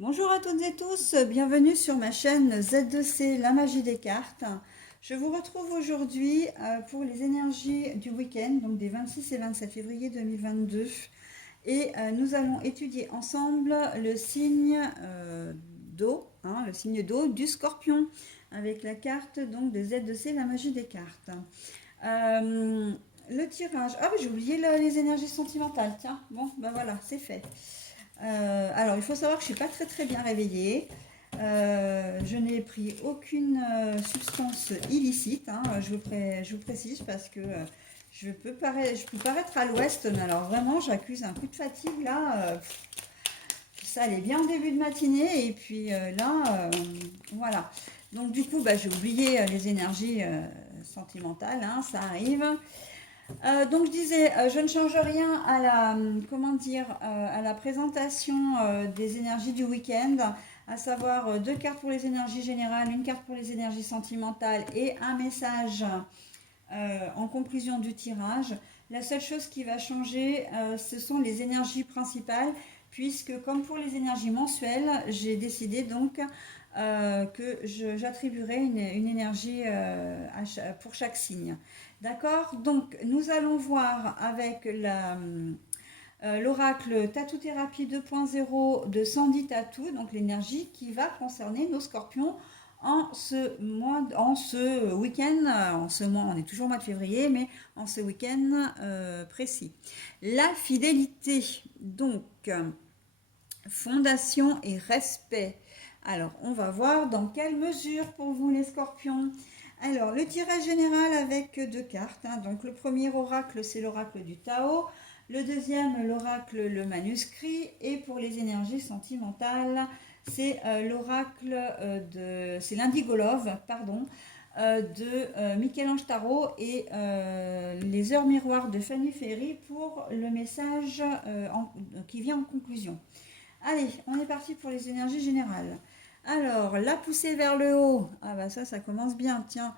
Bonjour à toutes et tous, bienvenue sur ma chaîne Z2C, la magie des cartes. Je vous retrouve aujourd'hui pour les énergies du week-end, donc des 26 et 27 février 2022. Et nous allons étudier ensemble le signe d'eau, le signe d'eau du Scorpion, avec la carte donc de Z2C, la magie des cartes. Le tirage, ah j'ai oublié les énergies sentimentales, tiens, bon ben voilà, c'est fait. Alors, il faut savoir que je ne suis pas très bien réveillée. Je n'ai pris aucune substance illicite, hein, je vous précise, parce que je peux paraître à l'ouest, mais alors vraiment, j'accuse un coup de fatigue là. Ça allait bien en début de matinée, et puis voilà. Donc, du coup, j'ai oublié les énergies sentimentales, hein, ça arrive. Donc je disais, je ne change rien à la, comment dire, à la présentation des énergies du week-end, à savoir deux cartes pour les énergies générales, une carte pour les énergies sentimentales et un message en conclusion du tirage. La seule chose qui va changer, ce sont les énergies principales, puisque comme pour les énergies mensuelles, j'ai décidé donc que j'attribuerai une énergie pour chaque signe. D'accord. Donc nous allons voir avec l'oracle Tatou Thérapie 2.0 de Sandy Tatou, donc l'énergie qui va concerner nos scorpions en ce week-end, en ce mois, on est toujours au mois de février, mais en ce week-end précis. La fidélité, donc fondation et respect. Alors, on va voir dans quelle mesure pour vous les scorpions. Alors, le tirage général avec deux cartes. Donc, le premier oracle, c'est l'oracle du Tao. Le deuxième, l'oracle, le manuscrit. Et pour les énergies sentimentales, c'est l'oracle c'est l'Indigo Love, pardon, de Michel-Ange Tarot et les heures miroirs de Fanny Ferry pour le message qui vient en conclusion. Allez, on est parti pour les énergies générales. Alors, la poussée vers le haut. Ah bah ça commence bien, tiens,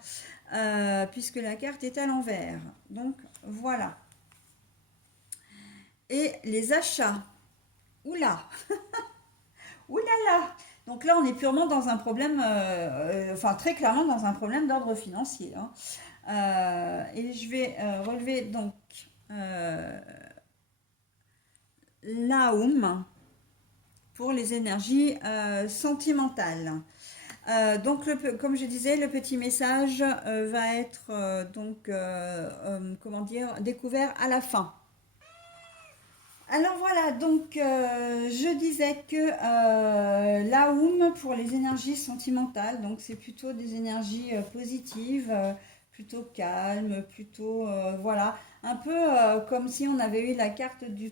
puisque la carte est à l'envers. Donc, voilà. Et les achats. Oula, oulala. Donc là, on est purement dans un problème, enfin très clairement dans un problème d'ordre financier, hein. Et je vais relever donc l'Aum pour les énergies sentimentales. Donc, comme je disais, le petit message va être comment dire, découvert à la fin. Alors voilà, donc je disais que l'Aum pour les énergies sentimentales, donc c'est plutôt des énergies positives, plutôt calmes, plutôt voilà, un peu comme si on avait eu la carte du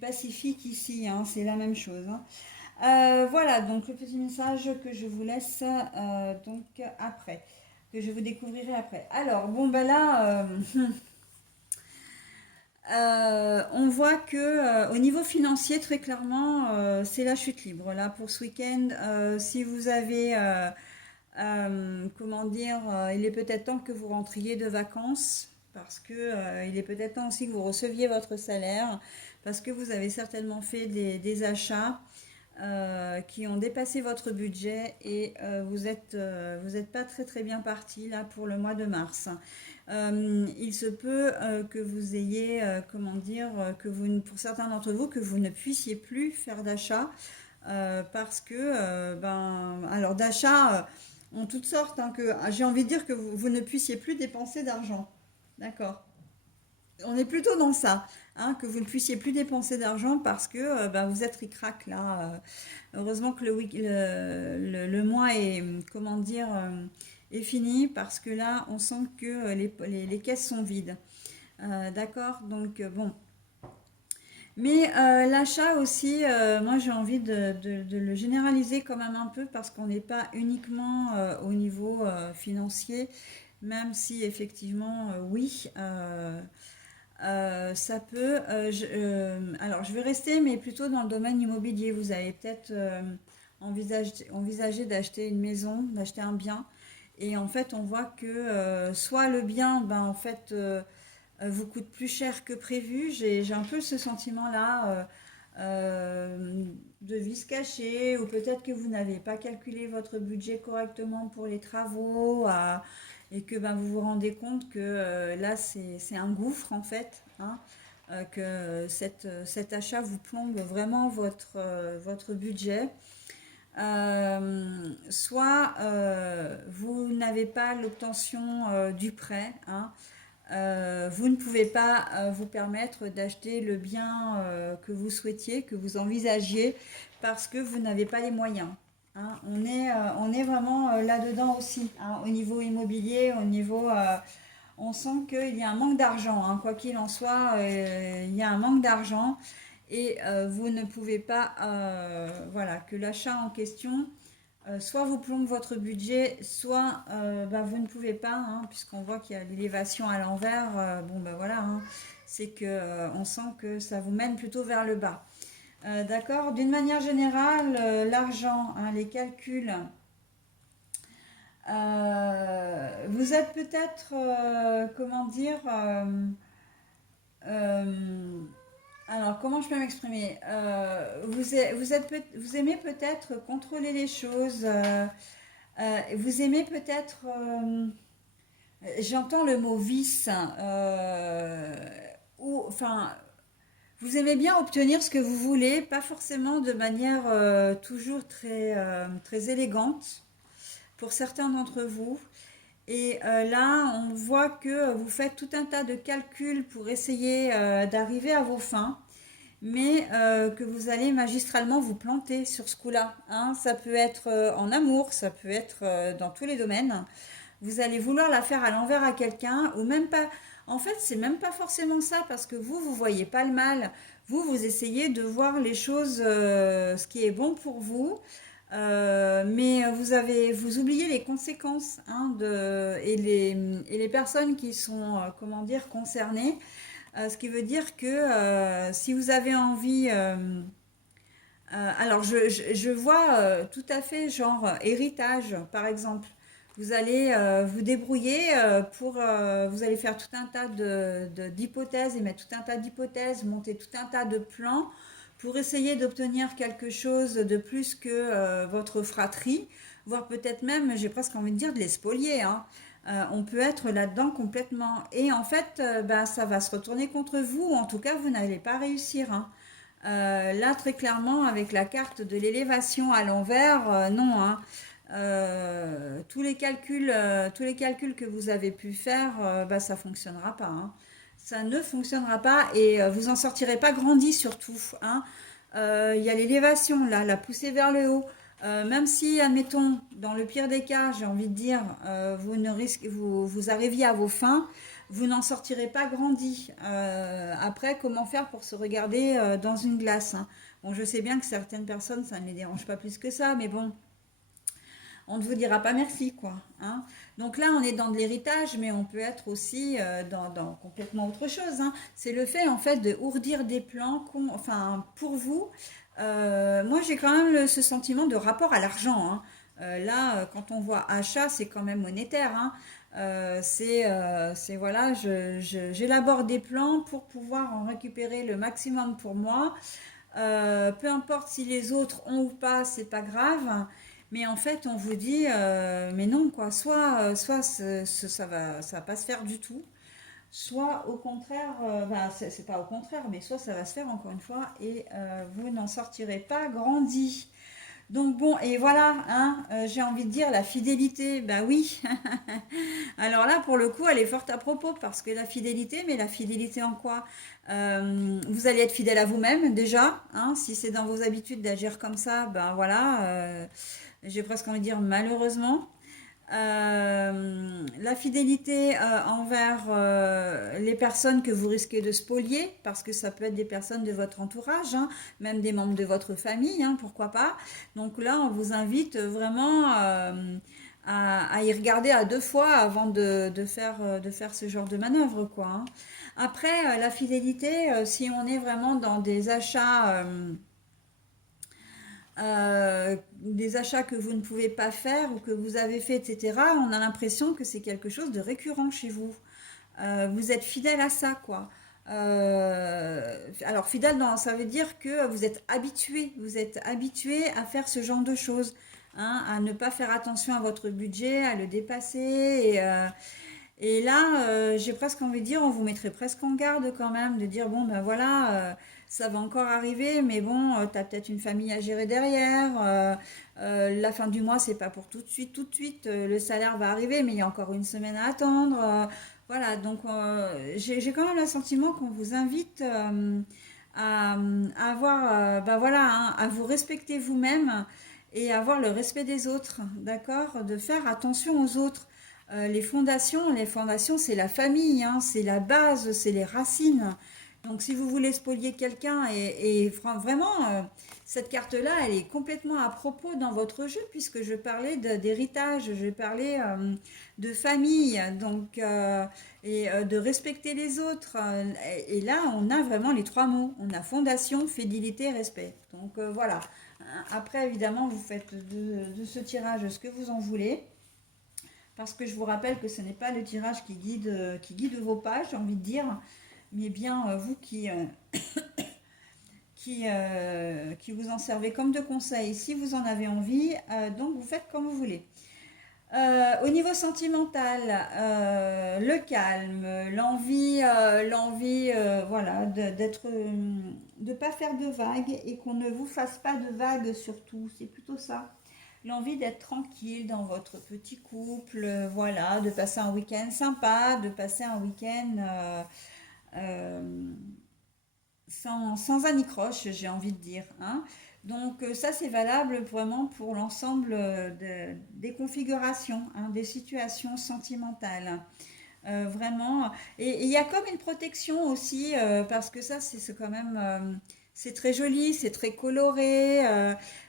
Pacifique ici, hein, c'est la même chose, hein. Voilà, donc le petit message que je vous laisse donc après, que je vous découvrirai après. Alors, bon, ben là, on voit que au niveau financier, très clairement, c'est la chute libre. Là, pour ce week-end, si vous avez, comment dire, il est peut-être temps que vous rentriez de vacances, parce que il est peut-être temps aussi que vous receviez votre salaire, parce que vous avez certainement fait des achats qui ont dépassé votre budget et vous êtes pas très bien parti là pour le mois de mars. Il se peut que vous ayez, comment dire, pour certains d'entre vous, que vous ne puissiez plus faire d'achat parce que, alors d'achat en toutes sortes, hein, que j'ai envie de dire que vous ne puissiez plus dépenser d'argent. D'accord. On est plutôt dans ça, hein, que vous ne puissiez plus dépenser d'argent parce que vous êtes ric-rac là. Heureusement que le mois est, comment dire, est fini parce que là, on sent que les caisses sont vides. D'accord. Donc, bon. Mais l'achat aussi, moi j'ai envie de le généraliser quand même un peu parce qu'on n'est pas uniquement au niveau financier, même si effectivement, oui. Ça peut. Alors, je vais rester, mais plutôt dans le domaine immobilier. Vous avez peut-être envisagé d'acheter une maison, d'acheter un bien. Et en fait, on voit que soit le bien, en fait, vous coûte plus cher que prévu. J'ai un peu ce sentiment-là. euh, de vices cachés, ou peut-être que vous n'avez pas calculé votre budget correctement pour les travaux, et que ben, vous vous rendez compte que là, c'est un gouffre en fait, hein, que cet achat vous plombe vraiment votre budget. Soit vous n'avez pas l'obtention du prêt, hein, vous ne pouvez pas vous permettre d'acheter le bien que vous souhaitiez, que vous envisagiez, parce que vous n'avez pas les moyens, hein. On est vraiment là-dedans aussi, hein, au niveau immobilier, au niveau... on sent qu'il y a un manque d'argent, hein. Quoi qu'il en soit, il y a un manque d'argent et vous ne pouvez pas, voilà, que l'achat en question soit vous plombe votre budget, soit bah, vous ne pouvez pas, hein, puisqu'on voit qu'il y a l'élévation à l'envers. Bon, ben voilà, hein, c'est que on sent que ça vous mène plutôt vers le bas. D'accord. D'une manière générale, l'argent, hein, les calculs. Vous êtes peut-être, comment dire, euh, alors comment je peux m'exprimer. Vous aimez peut-être contrôler les choses. Vous aimez peut-être, j'entends le mot vice, ou enfin, vous aimez bien obtenir ce que vous voulez, pas forcément de manière toujours très élégante pour certains d'entre vous. Et là, on voit que vous faites tout un tas de calculs pour essayer d'arriver à vos fins, mais que vous allez magistralement vous planter sur ce coup-là, hein. Ça peut être en amour, ça peut être dans tous les domaines. Vous allez vouloir la faire à l'envers à quelqu'un, ou même pas. En fait, c'est même pas forcément ça, parce que vous voyez pas le mal. Vous essayez de voir les choses, ce qui est bon pour vous. Mais vous oubliez les conséquences, hein, et les personnes qui sont, comment dire, concernées. Ce qui veut dire que si vous avez envie, alors je vois tout à fait genre héritage, par exemple. Vous allez vous débrouiller vous allez faire tout un tas d'hypothèses, émettre tout un tas d'hypothèses, monter tout un tas de plans pour essayer d'obtenir quelque chose de plus que votre fratrie, voire peut-être même, j'ai presque envie de dire, de les spolier, hein. On peut être là-dedans complètement. Et en fait, bah, ça va se retourner contre vous, ou en tout cas, vous n'allez pas réussir, hein. Là, très clairement, avec la carte de l'élévation à l'envers, non, hein. Tous les calculs que vous avez pu faire, bah, ça fonctionnera pas, hein. Ça ne fonctionnera pas et vous en sortirez pas grandi surtout, hein. Il y a l'élévation là, la poussée vers le haut. Même si, admettons, dans le pire des cas, j'ai envie de dire, vous arriviez à vos fins, vous n'en sortirez pas grandi. Après, comment faire pour se regarder dans une glace, hein. Bon, je sais bien que certaines personnes, ça ne les dérange pas plus que ça, mais bon, on ne vous dira pas merci, quoi, hein. Donc là, on est dans de l'héritage, mais on peut être aussi dans complètement autre chose, hein. C'est le fait, en fait, de ourdir des plans, enfin, pour vous. Moi, j'ai quand même ce sentiment de rapport à l'argent, hein. Là, quand on voit achat, c'est quand même monétaire, hein. Voilà, j'élabore des plans pour pouvoir en récupérer le maximum pour moi. Peu importe si les autres ont ou pas, c'est pas grave. Mais en fait, on vous dit, mais non, quoi. Soit ça va pas se faire du tout, soit au contraire, ben, c'est pas au contraire, mais soit ça va se faire encore une fois et vous n'en sortirez pas grandi. Donc bon, et voilà, hein, j'ai envie de dire la fidélité, bah oui. Alors là, pour le coup, elle est forte à propos parce que la fidélité, mais la fidélité en quoi? Vous allez être fidèle à vous-même déjà, hein, si c'est dans vos habitudes d'agir comme ça, ben voilà, j'ai presque envie de dire malheureusement. La fidélité envers les personnes que vous risquez de spolier, parce que ça peut être des personnes de votre entourage, hein, même des membres de votre famille, hein, pourquoi pas. Donc là, on vous invite vraiment à y regarder à deux fois avant de faire ce genre de manœuvre, quoi, hein. Après, la fidélité, si on est vraiment dans des achats que vous ne pouvez pas faire ou que vous avez fait, etc., on a l'impression que c'est quelque chose de récurrent chez vous. Vous êtes fidèle à ça, quoi. Alors fidèle, ça veut dire que vous êtes habitué à faire ce genre de choses, hein, à ne pas faire attention à votre budget, à le dépasser. Et là, j'ai presque envie de dire, on vous mettrait presque en garde quand même, de dire, bon, ben voilà, ça va encore arriver, mais bon, tu as peut-être une famille à gérer derrière. La fin du mois, c'est pas pour tout de suite, tout de suite. Le salaire va arriver, mais il y a encore une semaine à attendre. Voilà, donc j'ai quand même le sentiment qu'on vous invite à avoir, ben voilà, hein, à vous respecter vous-même et à avoir le respect des autres, d'accord? De faire attention aux autres. Les fondations, c'est la famille, hein, c'est la base, c'est les racines. Donc, si vous voulez spolier quelqu'un, vraiment, cette carte-là, elle est complètement à propos dans votre jeu, puisque je parlais d'héritage, je parlais de famille, donc, de respecter les autres. Et là, on a vraiment les trois mots. On a fondation, fidélité, respect. Donc, voilà. Après, évidemment, vous faites de ce tirage ce que vous en voulez. Parce que je vous rappelle que ce n'est pas le tirage qui guide vos pages, j'ai envie de dire, mais bien vous qui vous en servez comme de conseil si vous en avez envie. Donc vous faites comme vous voulez. Au niveau sentimental, le calme, l'envie, voilà, de pas faire de vagues et qu'on ne vous fasse pas de vagues surtout. C'est plutôt ça. L'envie d'être tranquille dans votre petit couple, voilà, de passer un week-end sympa, de passer un week-end euh, sans anicroche, j'ai envie de dire, hein. Donc ça, c'est valable vraiment pour l'ensemble des configurations, hein, des situations sentimentales. Vraiment. Et il y a comme une protection aussi, parce que ça, c'est quand même, c'est très joli, c'est très coloré,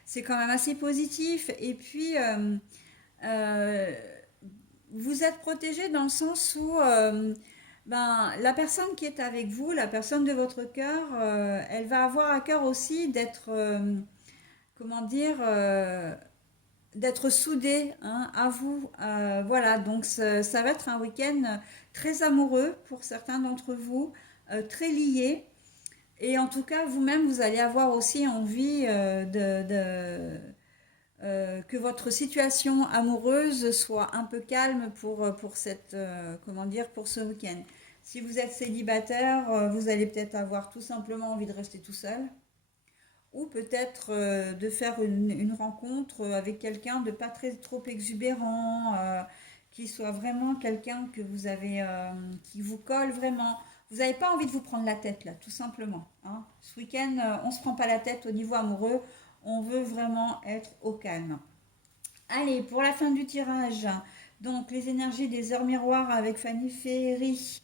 c'est quand même assez positif. Et puis, euh, vous êtes protégé dans le sens où ben, la personne qui est avec vous, la personne de votre cœur, elle va avoir à cœur aussi d'être, comment dire, d'être soudée, hein, à vous. Voilà, donc ça va être un week-end très amoureux pour certains d'entre vous, très lié. Et en tout cas, vous-même, vous allez avoir aussi envie que votre situation amoureuse soit un peu calme pour comment dire, pour ce week-end. Si vous êtes célibataire, vous allez peut-être avoir tout simplement envie de rester tout seul ou peut-être de faire une rencontre avec quelqu'un de pas très trop exubérant, qui soit vraiment quelqu'un que vous avez, qui vous colle vraiment. Vous n'avez pas envie de vous prendre la tête là, tout simplement, hein. Ce week-end, on ne se prend pas la tête au niveau amoureux, on veut vraiment être au calme. Allez, pour la fin du tirage, donc les énergies des heures miroirs avec Fanny Ferry.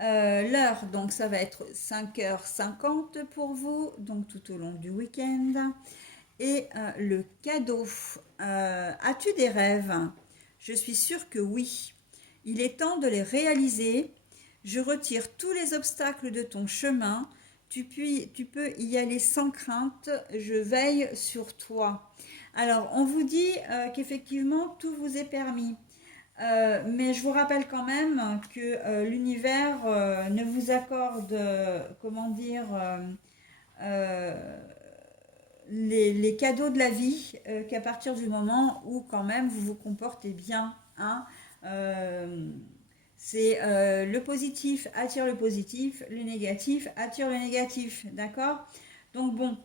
L'heure, donc ça va être 5h50 pour vous, donc tout au long du week-end. Et le cadeau, as-tu des rêves? Je suis sûre que oui. Il est temps de les réaliser. Je retire tous les obstacles de ton chemin. Tu peux y aller sans crainte. Je veille sur toi. Alors, on vous dit qu'effectivement, tout vous est permis. Mais je vous rappelle quand même que l'univers ne vous accorde, comment dire, euh, les cadeaux de la vie qu'à partir du moment où quand même vous vous comportez bien, hein. Euh, c'est le positif attire le positif, le négatif attire le négatif, d'accord? Donc bon,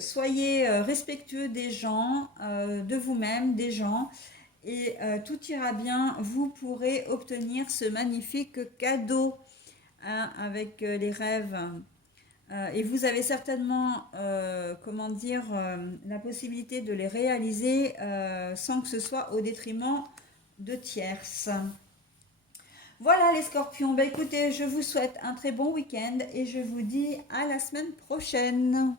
soyez respectueux des gens, de vous-même, des gens, et tout ira bien. Vous pourrez obtenir ce magnifique cadeau, hein, avec les rêves. Et vous avez certainement, comment dire, la possibilité de les réaliser sans que ce soit au détriment de tierces. Voilà les scorpions. Bah, écoutez, je vous souhaite un très bon week-end et je vous dis à la semaine prochaine.